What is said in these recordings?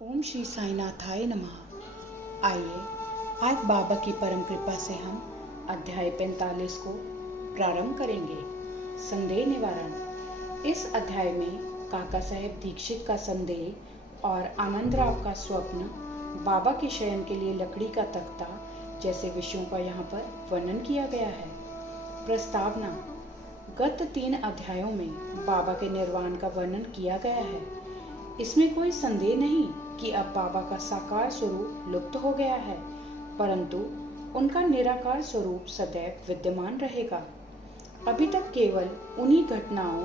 ओम श्री साईनाथाय नमः। आइए आज बाबा की परम कृपा से हम अध्याय 45 को प्रारंभ करेंगे। संदेह निवारण। इस अध्याय में काका साहेब दीक्षित का संदेह और आनंदराव का स्वप्न, बाबा के शयन के लिए लकड़ी का तख्ता जैसे विषयों का यहाँ पर वर्णन किया गया है। प्रस्तावना। गत 3 अध्यायों में बाबा के निर्वाण का वर्णन किया गया है। इसमें कोई संदेह नहीं कि अब बाबा का साकार स्वरूप लुप्त हो गया है, परंतु उनका निराकार स्वरूप सदैव विद्यमान रहेगा। अभी तक केवल उन्हीं घटनाओं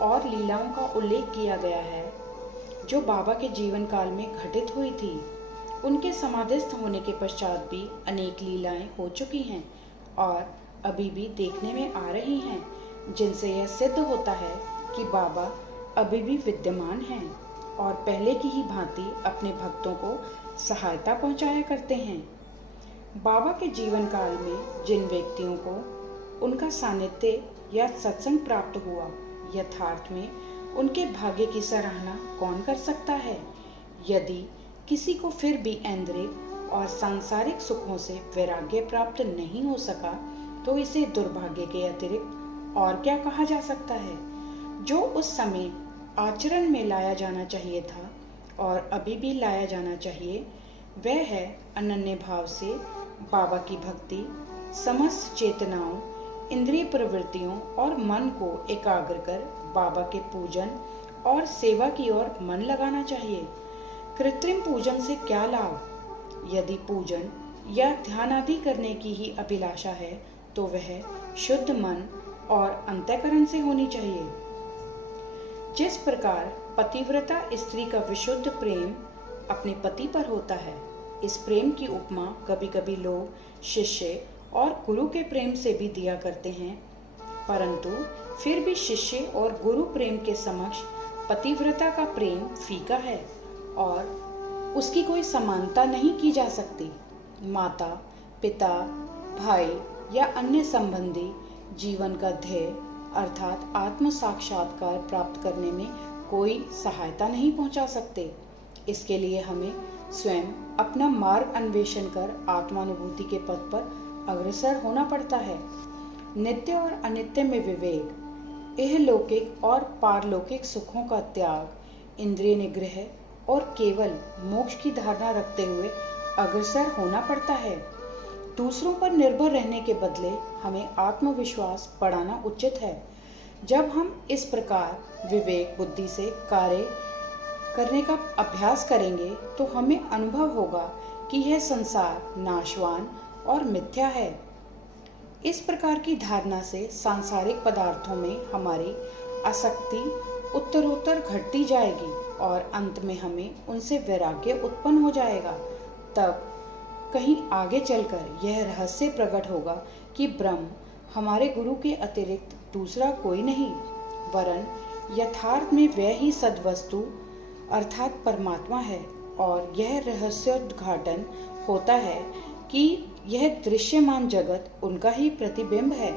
और लीलाओं का उल्लेख किया गया है जो बाबा के जीवन काल में घटित हुई थी। उनके समाधिस्थ होने के पश्चात भी अनेक लीलाएं हो चुकी हैं और अभी भी देखने में आ रही हैं, जिनसे यह सिद्ध होता है कि बाबा अभी भी विद्यमान हैं और पहले की ही भांति अपने भक्तों को सहायता पहुंचाया करते हैं। बाबा के जीवन काल में जिन व्यक्तियों को उनका सानिध्य या सत्संग प्राप्त हुआ, यथार्थ में उनके भाग्य की सराहना कौन कर सकता है। यदि किसी को फिर भी ऐन्द्रिक और सांसारिक सुखों से वैराग्य प्राप्त नहीं हो सका, तो इसे दुर्भाग्य के अतिरिक्त और क्या कहा जा सकता है। जो उस समय आचरण में लाया जाना चाहिए था और अभी भी लाया जाना चाहिए, वह है अनन्य भाव से बाबा की भक्ति, समस्त चेतनाओं, इंद्रिय प्रवृत्तियों और मन को एकाग्र कर बाबा के पूजन और सेवा की ओर मन लगाना चाहिए। कृत्रिम पूजन से क्या लाभ। यदि पूजन या ध्यान आदि करने की ही अभिलाषा है, तो वह शुद्ध मन और अंतःकरण से होनी चाहिए। जिस प्रकार पतिव्रता स्त्री का विशुद्ध प्रेम अपने पति पर होता है, इस प्रेम की उपमा कभी कभी लोग शिष्य और गुरु के प्रेम से भी दिया करते हैं, परंतु फिर भी शिष्य और गुरु प्रेम के समक्ष पतिव्रता का प्रेम फीका है और उसकी कोई समानता नहीं की जा सकती। माता, पिता, भाई या अन्य संबंधी जीवन का ध्येय अर्थात आत्म साक्षात्कार प्राप्त करने में कोई सहायता नहीं पहुंचा सकते। इसके लिए हमें स्वयं अपना मार्ग अन्वेषण कर आत्मानुभूति के पथ पर अग्रसर होना पड़ता है। नित्य और अनित्य में विवेक, इहलौकिक और पारलौकिक सुखों का त्याग, इंद्रिय निग्रह और केवल मोक्ष की धारणा रखते हुए अग्रसर होना पड़ता है। दूसरों पर निर्भर रहने के बदले हमें आत्मविश्वास बढ़ाना उचित है। जब हम इस प्रकार विवेक बुद्धि से कार्य करने का अभ्यास करेंगे, तो हमें अनुभव होगा कि यह संसार नाशवान और मिथ्या है। इस प्रकार की धारणा से सांसारिक पदार्थों में हमारी आसक्ति उत्तरोत्तर घटती जाएगी और अंत में हमें उनसे वैराग्य उत्पन्न हो जाएगा। तब कहीं आगे चलकर यह रहस्य प्रकट होगा कि ब्रह्म हमारे गुरु के अतिरिक्त दूसरा कोई नहीं, वरन यथार्थ में वह ही सद्वस्तु अर्थात परमात्मा है। और यह रहस्योद्घाटन होता है कि यह दृश्यमान जगत उनका ही प्रतिबिंब है।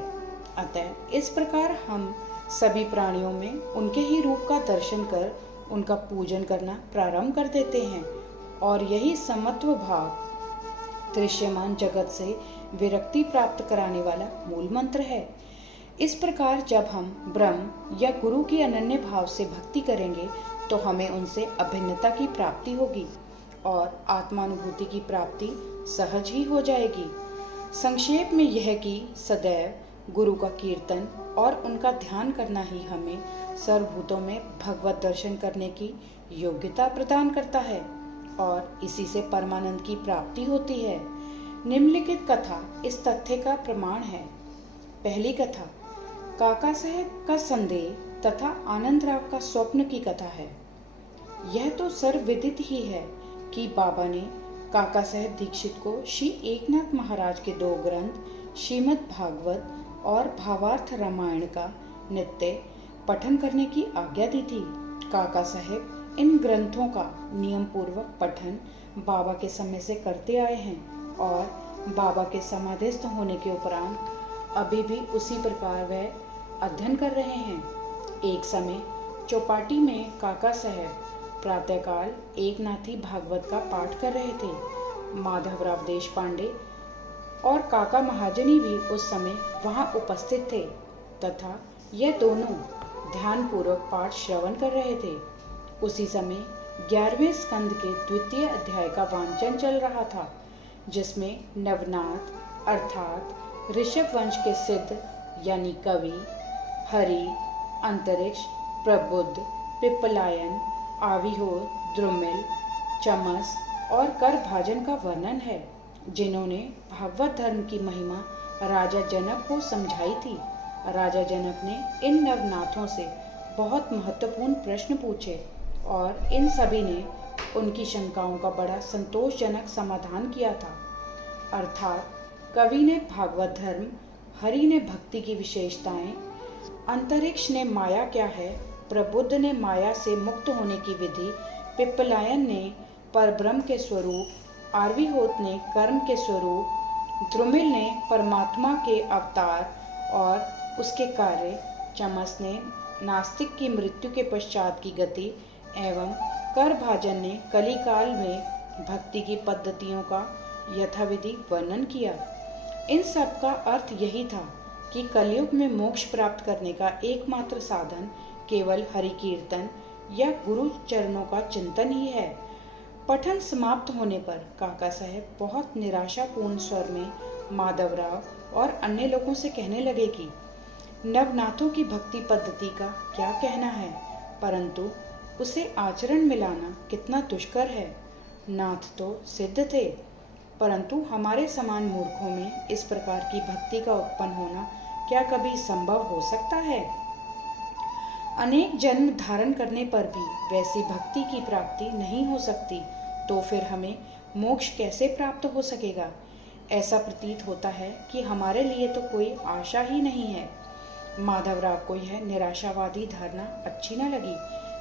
अतः इस प्रकार हम सभी प्राणियों में उनके ही रूप का दर्शन कर उनका पूजन करना प्रारंभ कर देते हैं और यही समत्व भाव दृश्यमान जगत से विरक्ति प्राप्त कराने वाला मूल मंत्र है। इस प्रकार जब हम ब्रह्म या गुरु की अनन्य भाव से भक्ति करेंगे, तो हमें उनसे अभिन्नता की प्राप्ति होगी और आत्मानुभूति की प्राप्ति सहज ही हो जाएगी। संक्षेप में यह कि सदैव गुरु का कीर्तन और उनका ध्यान करना ही हमें सर्वभूतों में भगवत दर्शन करने की योग्यता प्रदान करता है और इसी से परमानंद की प्राप्ति होती है। निम्नलिखित कथा इस तथ्य का प्रमाण है। पहली कथा काका साहेब का संदेह तथा आनंदराव का स्वप्न की कथा है। यह तो सर्वविदित ही है कि बाबा ने काका साहेब दीक्षित को श्री एकनाथ महाराज के 2 ग्रंथ श्रीमद् भागवत और भावार्थ रामायण का नित्य पठन करने की आज्ञा दी थी। काका साहेब इन ग्रंथों का नियम पूर्वक पठन बाबा के समय से करते आए हैं और बाबा के समाधिस्थ होने के उपरांत अभी भी उसी प्रकार वह अध्ययन कर रहे हैं। एक समय चौपाटी में काका साहेब प्रातःकाल एक नाथी भागवत का पाठ कर रहे थे। माधवराव देशपांडे और काका महाजनी भी उस समय वहां उपस्थित थे तथा यह दोनों ध्यानपूर्वक पाठ श्रवण कर रहे थे। उसी समय 11वें स्कंद के द्वितीय अध्याय का वांचन चल रहा था, जिसमें नवनाथ अर्थात ऋषभ वंश के सिद्ध यानी कवि, हरि, अंतरिक्ष, प्रबुद्ध, पिप्पलायन, आविहोर, द्रुमिल, चमस और करभाजन का वर्णन है, जिन्होंने भागवत धर्म की महिमा राजा जनक को समझाई थी। राजा जनक ने इन नवनाथों से बहुत महत्वपूर्ण प्रश्न पूछे और इन सभी ने उनकी शंकाओं का बड़ा संतोषजनक समाधान किया था। अर्थात कवि ने भागवत धर्म, हरि ने भक्ति की विशेषताएं, अंतरिक्ष ने माया क्या है, प्रबुद्ध ने माया से मुक्त होने की विधि, पिप्पलायन ने परब्रह्म के स्वरूप, आर्विहोत ने कर्म के स्वरूप, द्रुमिल ने परमात्मा के अवतार और उसके कार्य, चमस ने नास्तिक की मृत्यु के पश्चात की गति एवं करभाजन ने कलिकाल में भक्ति की पद्धतियों का यथाविधि वर्णन किया। इन सब का अर्थ यही था कि कलयुग में मोक्ष प्राप्त करने का एकमात्र साधन केवल हरि कीर्तन या गुरु चरणों का चिंतन ही है। पठन समाप्त होने पर काका साहब बहुत निराशापूर्ण स्वर में माधवराव और अन्य लोगों से कहने लगे कि नवनाथों की भक्ति पद्धति का क्या कहना है, परंतु उसे आचरण में लाना कितना दुष्कर है। नाथ तो सिद्ध थे, परंतु हमारे समान मूर्खों में इस प्रकार की भक्ति का उत्पन्न होना क्या कभी संभव हो सकता है? अनेक जन्म धारण करने पर भी वैसी भक्ति की प्राप्ति नहीं हो सकती, तो फिर हमें मोक्ष कैसे प्राप्त हो सकेगा? ऐसा प्रतीत होता है कि हमारे लिए तो कोई आशा ही नहीं है। माधवराव को यह निराशावादी धारणा अच्छी न लगी।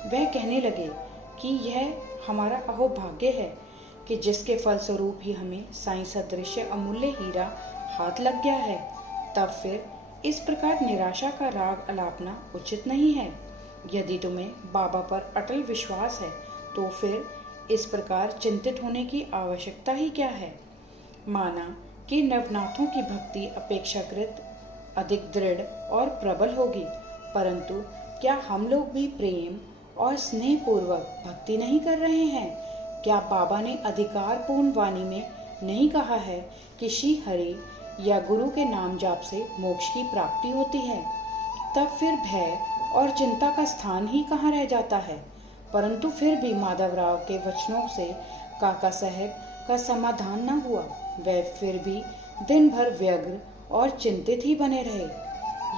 वह कहने लगे कि यह हमारा अहोभाग्य है कि जिसके फलस्वरूप ही हमें साईं सदृश अमूल्य हीरा हाथ लग गया है। तब फिर इस प्रकार निराशा का राग अलापना उचित नहीं है। यदि तुम्हें बाबा पर अटल विश्वास है तो फिर इस प्रकार चिंतित होने की आवश्यकता ही क्या है। माना कि नवनाथों की भक्ति अपेक्षाकृत अधिक दृढ़ और प्रबल होगी, परंतु क्या हम लोग भी प्रेम और स्नेह पूर्वक भक्ति नहीं कर रहे हैं? क्या बाबा ने अधिकारपूर्ण वाणी में नहीं कहा है कि श्री हरि या गुरु के नाम जाप से मोक्ष की प्राप्ति होती है? तब फिर भय और चिंता का स्थान ही कहाँ रह जाता है। परंतु फिर भी माधवराव के वचनों से काका साहब का समाधान न हुआ। वह फिर भी दिन भर व्यग्र और चिंतित ही बने रहे।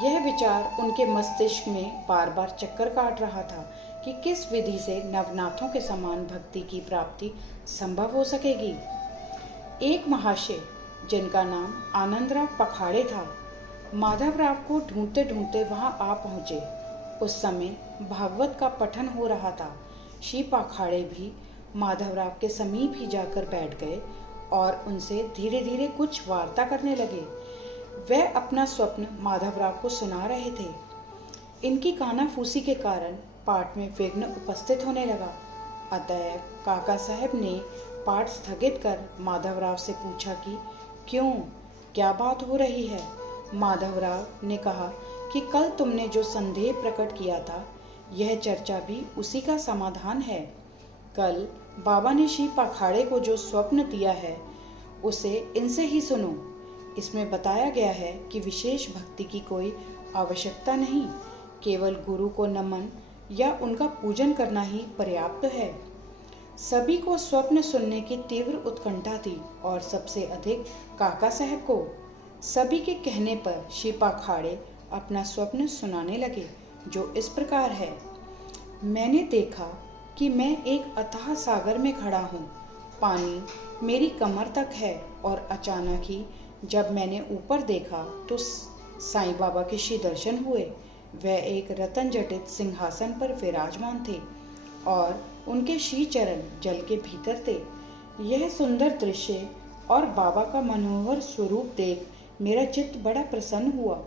यह विचार उनके मस्तिष्क में बार बार चक्कर काट रहा था कि किस विधि से नवनाथों के समान भक्ति की प्राप्ति संभव हो सकेगी। एक महाशय जिनका नाम आनंदराव पखाड़े था, माधवराव को ढूंढते ढूंढते वहां आ पहुंचे। उस समय भागवत का पठन हो रहा था। श्री पखाड़े भी माधवराव के समीप ही जाकर बैठ गए और उनसे धीरे धीरे कुछ वार्ता करने लगे। वह अपना स्वप्न माधवराव को सुना रहे थे। इनकी कानाफूसी के कारण पाठ में विघ्न उपस्थित होने लगा। अतः काका साहब ने पाठ स्थगित कर माधवराव से पूछा कि क्यों, क्या बात हो रही है। माधवराव ने कहा कि कल तुमने जो संदेह प्रकट किया था, यह चर्चा भी उसी का समाधान है। कल बाबा ने श्री पखाड़े को जो स्वप्न दिया है, उसे इनसे ही सुनो। इसमें बताया गया है कि विशेष भक्ति की कोई आवश्यकता नहीं, केवल गुरु को नमन या उनका पूजन करना ही पर्याप्त है। सभी को स्वप्न सुनने की तीव्र उत्कंठा थी और सबसे अधिक काका साहब को। सभी के कहने पर श्री पखाड़े अपना स्वप्न सुनाने लगे, जो इस प्रकार है। मैंने देखा कि मैं एक अथाह सागर में खड़ा हूँ। पानी मेरी कमर तक है और अचानक ही जब मैंने ऊपर देखा तो साईं बाबा के श्री दर्शन हुए। वह एक रतन जटित सिंहासन पर विराजमान थे और उनके श्री चरण जल के भीतर थे। यह सुंदर दृश्य और बाबा का मनोहर स्वरूप देख मेरा चित्त बड़ा प्रसन्न हुआ।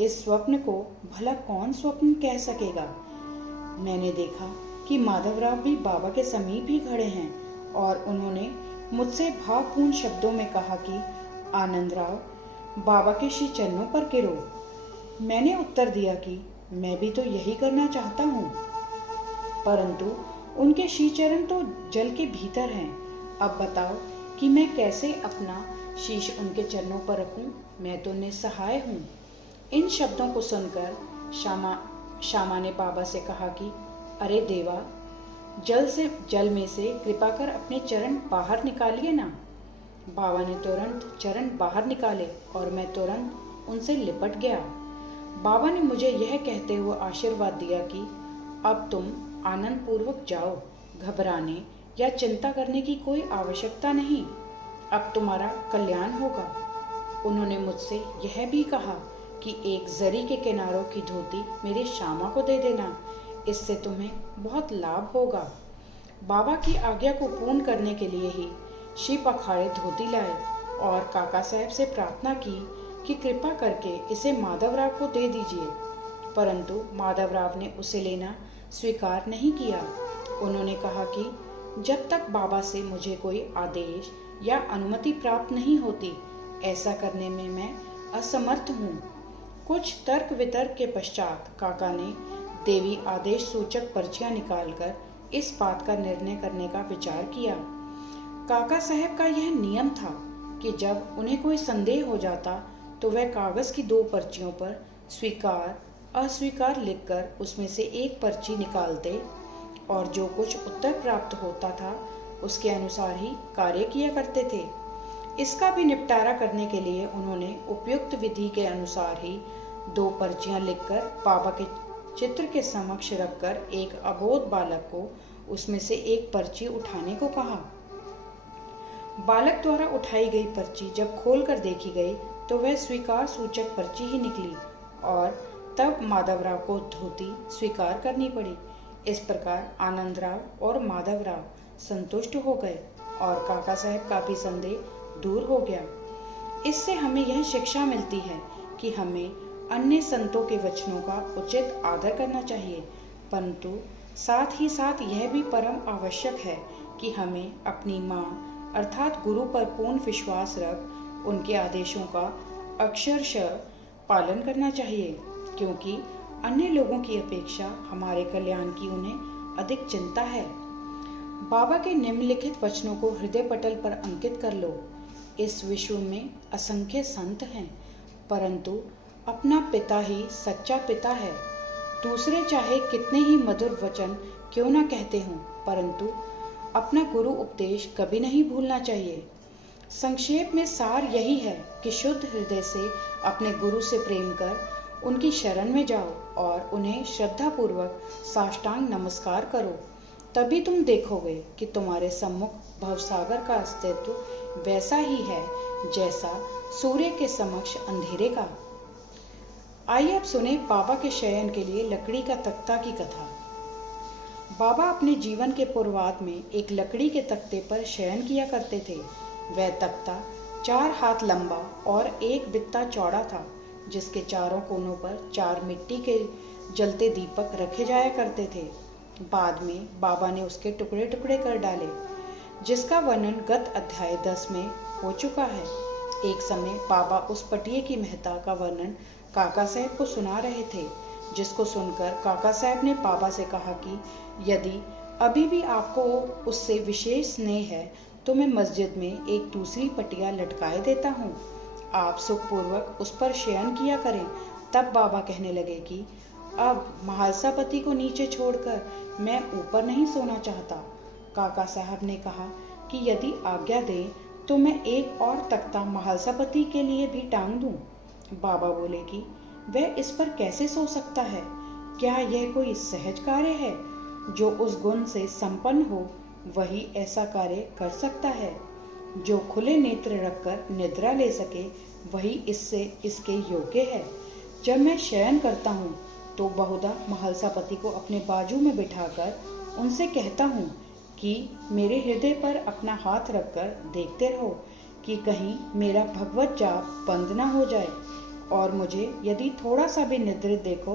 इस स्वप्न को भला कौन स्वप्न कह सकेगा। मैंने देखा कि माधवराव भी बाबा के समीप ही खड़े हैं और उन्होंने मुझसे भावपूर्ण शब्दों में कहा कि आनंदराव, बाबा के श्री चरणों पर गिरो। मैंने उत्तर दिया कि मैं भी तो यही करना चाहता हूँ, परंतु उनके श्री चरण तो जल के भीतर हैं। अब बताओ कि मैं कैसे अपना शीश उनके चरणों पर रखूं? मैं तो निस्सहाय हूँ। इन शब्दों को सुनकर श्यामा ने बाबा से कहा कि अरे देवा, जल में से कृपा कर अपने चरण बाहर निकालिए ना। बाबा ने तुरंत चरण बाहर निकाले और मैं तुरंत उनसे लिपट गया। बाबा ने मुझे यह कहते हुए आशीर्वाद दिया कि अब तुम आनंद पूर्वक जाओ, घबराने या चिंता करने की कोई आवश्यकता नहीं, अब तुम्हारा कल्याण होगा। उन्होंने मुझसे यह भी कहा कि एक जरी के किनारों की धोती मेरे श्यामा को दे देना, इससे तुम्हें बहुत लाभ होगा। बाबा की आज्ञा को पूर्ण करने के लिए ही श्री पखाड़े धोती लाए और काका साहब से प्रार्थना की कि कृपा करके इसे माधवराव को दे दीजिए, परंतु माधवराव ने उसे लेना स्वीकार नहीं किया। उन्होंने कहा कि जब तक बाबा से मुझे कोई आदेश या अनुमति प्राप्त नहीं होती, ऐसा करने में मैं असमर्थ हूँ। कुछ तर्क वितर्क के पश्चात काका ने देवी आदेश सूचक पर्चियां निकालकर इस बात का निर्णय करने का विचार किया। काका साहब का यह नियम था कि जब उन्हें कोई संदेह हो जाता तो वह कागज की 2 पर्चियों पर स्वीकार अस्वीकार लिखकर उसमें से एक पर्ची निकालते और जो कुछ उत्तर प्राप्त होता था उसके अनुसार ही कार्य किया करते थे। इसका भी निपटारा करने के लिए उन्होंने उपयुक्त विधि के अनुसार ही 2 पर्चियां लिखकर बाबा के चित्र के समक्ष रखकर एक अबोध बालक को उसमें से एक पर्ची उठाने को कहा। बालक द्वारा उठाई गई पर्ची जब खोलकर देखी गई तो वह स्वीकार सूचक पर्ची ही निकली और तब माधवराव को धोती स्वीकार करनी पड़ी। इस प्रकार आनंदराव और माधवराव संतुष्ट हो गए और काका साहब का भी संदेह दूर हो गया। इससे हमें यह शिक्षा मिलती है कि हमें अन्य संतों के वचनों का उचित आदर करना चाहिए, परंतु साथ ही साथ यह भी परम आवश्यक है कि हमें अपनी माँ अर्थात गुरु पर पूर्ण विश्वास रख उनके आदेशों का अक्षरशः पालन करना चाहिए, क्योंकि अन्य लोगों की अपेक्षा हमारे कल्याण की उन्हें अधिक चिंता है। बाबा के निम्नलिखित वचनों को हृदय पटल पर अंकित कर लो। इस विश्व में असंख्य संत हैं, परंतु अपना पिता ही सच्चा पिता है। दूसरे चाहे कितने ही मधुर वचन क्यों न कहते हों, परंतु अपना गुरु उपदेश कभी नहीं भूलना चाहिए। संक्षेप में सार यही है कि शुद्ध हृदय से अपने गुरु से प्रेम कर उनकी शरण में जाओ और उन्हें श्रद्धापूर्वक साष्टांग नमस्कार करो। तभी तुम देखोगे कि तुम्हारे सम्मुख भवसागर का अस्तित्व वैसा ही है जैसा सूर्य के समक्ष अंधेरे का। आइए अब सुने बाबा के शयन के लिए लकड़ी का तख्ता की कथा। बाबा अपने जीवन के पूर्वार्ध में एक लकड़ी के तख्ते पर शयन किया करते थे। वह तख्ता 4 हाथ लंबा और 1 बित्ता चौड़ा था, जिसके चारों कोनों पर 4 मिट्टी के जलते दीपक रखे जाया करते थे। बाद में बाबा ने उसके टुकड़े टुकड़े कर डाले, जिसका वर्णन गत अध्याय 10 में हो चुका है। एक समय बाबा उस पटिये की महत्ता का वर्णन काका साहब को सुना रहे थे, जिसको सुनकर काका साहब ने बाबा से कहा कि यदि अभी भी आपको उससे विशेष स्नेह है तो मैं मस्जिद में एक दूसरी पटिया लटकाए देता हूँ, आप सुखपूर्वक उस पर शयन किया करें। तब बाबा कहने लगे कि अब महालसापति को नीचे छोड़कर मैं ऊपर नहीं सोना चाहता। काका साहब ने कहा कि यदि आज्ञा दें तो मैं एक और तख्ता महालसापति के लिए भी टांग दूं। बाबा बोले कि वह इस पर कैसे सो सकता है? क्या यह कोई सहज कार्य है? जो उस गुण से संपन्न हो वही ऐसा कार्य कर सकता है। जो खुले नेत्र रखकर निद्रा ले सके वही इसके योग्य है। जब मैं शयन करता हूँ तो बहुधा महालसापति को अपने बाजू में बिठाकर उनसे कहता हूँ कि मेरे हृदय पर अपना हाथ रखकर देखते रहो कि कहीं मेरा भगवत जाप बंद ना हो जाए, और मुझे यदि थोड़ा सा भी निद्रित देखो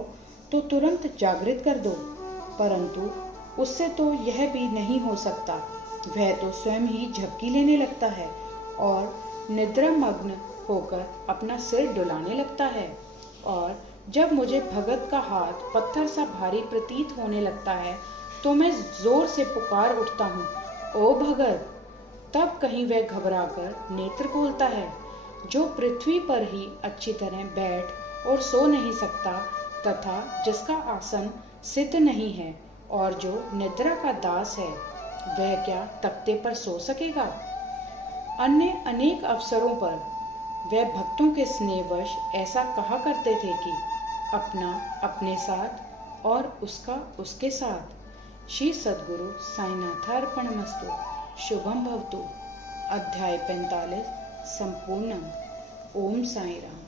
तो तुरंत जागृत कर दो। परंतु उससे तो यह भी नहीं हो सकता। वह तो स्वयं ही झपकी लेने लगता है और निद्रामग्न होकर अपना सिर डुलाने लगता है। और जब मुझे भगत का हाथ पत्थर सा भारी प्रतीत होने लगता है तो मैं जोर से पुकार उठता हूँ, ओ भगत। तब कहीं वह घबराकर नेत्र खोलता है। जो पृथ्वी पर ही अच्छी तरह बैठ और सो नहीं सकता तथा जिसका आसन सिद्ध नहीं है और जो निद्रा का दास है, वह क्या तख्ते पर सो सकेगा? अन्य अनेक अवसरों पर वह भक्तों के स्नेहवश ऐसा कहा करते थे कि अपना अपने साथ और उसका उसके साथ। श्री सद्गुरु साईनाथार्पणमस्तु। शुभम भवतु। अध्याय 45 संपूर्णम। ओम साई राम।